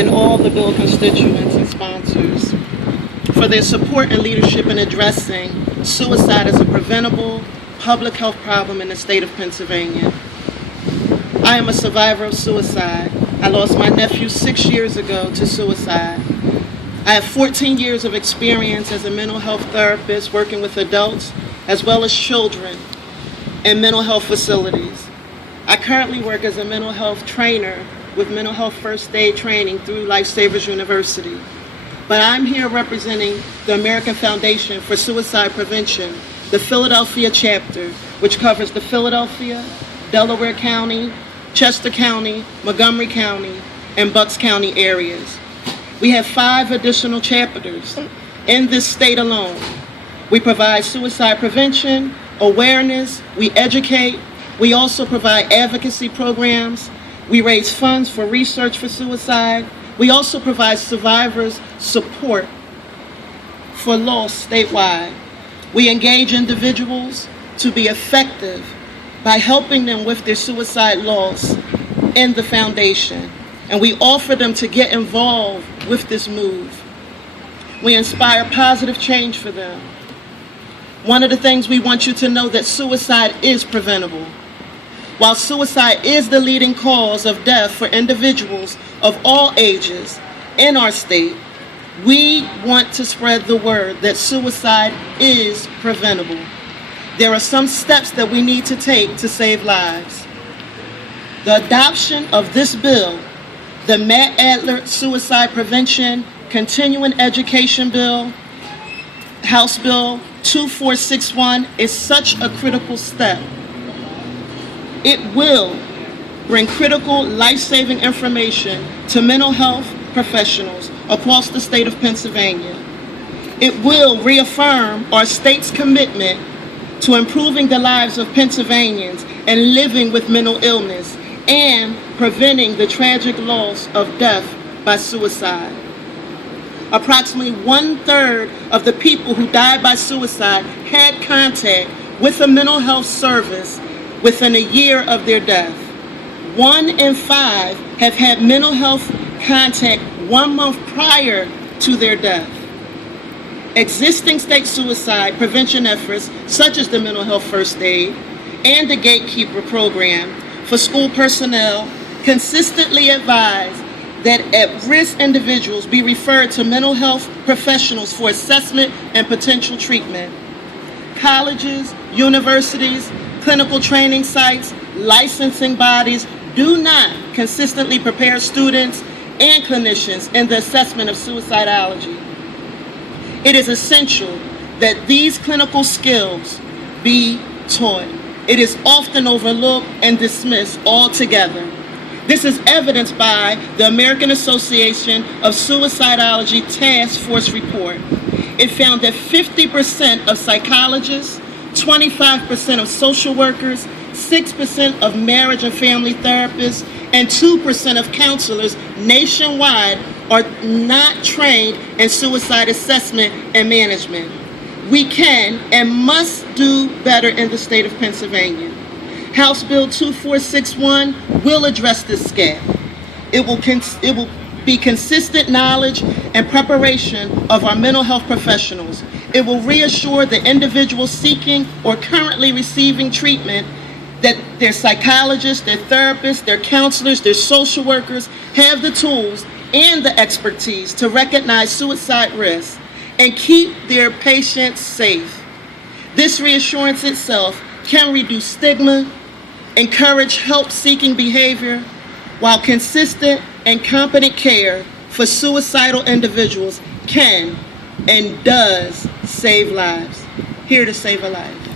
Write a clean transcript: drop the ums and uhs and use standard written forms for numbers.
and all the bill constituents and sponsors for their support and leadership in addressing suicide as a preventable public health problem in the state of Pennsylvania. I am a survivor of suicide. I lost my nephew 6 years ago to suicide. I have 14 years of experience as a mental health therapist working with adults as well as children in mental health facilities. I currently work as a mental health trainer with mental health first aid training through Lifesavers University. But I'm here representing the American Foundation for Suicide Prevention, the Philadelphia chapter, which covers the Philadelphia, Delaware County, Chester County, Montgomery County, and Bucks County areas. We have 5 additional chapters in this state alone. We provide suicide prevention, awareness, we educate, we also provide advocacy programs, we raise funds for research for suicide, we also provide survivors support for loss statewide. We engage individuals to be effective by helping them with their suicide loss in the foundation. And we offer them to get involved with this move. We inspire positive change for them. One of the things we want you to know that suicide is preventable. While suicide is the leading cause of death for individuals of all ages in our state, we want to spread the word that suicide is preventable. There are some steps that we need to take to save lives. The adoption of this bill, the Matt Adler Suicide Prevention Continuing Education Bill, House Bill 2461, is such a critical step. It will bring critical life-saving information to mental health professionals across the state of Pennsylvania. It will reaffirm our state's commitment to improving the lives of Pennsylvanians and living with mental illness and preventing the tragic loss of death by suicide. Approximately 1/3 of the people who died by suicide had contact with a mental health service within a year of their death. 1 in 5 have had mental health contact 1 month prior to their death. Existing state suicide prevention efforts, such as the mental health first aid and the Gatekeeper program for school personnel, consistently advise that at-risk individuals be referred to mental health professionals for assessment and potential treatment. Colleges, universities, clinical training sites, licensing bodies do not consistently prepare students and clinicians in the assessment of suicidology. It is essential that these clinical skills be taught. It is often overlooked and dismissed altogether. This is evidenced by the American Association of Suicidology Task Force report. It found that 50% of psychologists, 25% of social workers, 6% of marriage and family therapists, and 2% of counselors nationwide are not trained in suicide assessment and management. We can and must do better in the state of Pennsylvania. House Bill 2461 will address this gap. It will be consistent knowledge and preparation of our mental health professionals. It will reassure the individuals seeking or currently receiving treatment that their psychologists, their therapists, their counselors, their social workers have the tools and the expertise to recognize suicide risks and keep their patients safe. This reassurance itself can reduce stigma, encourage help-seeking behavior, while consistent and competent care for suicidal individuals can and does save lives. Here to save a life.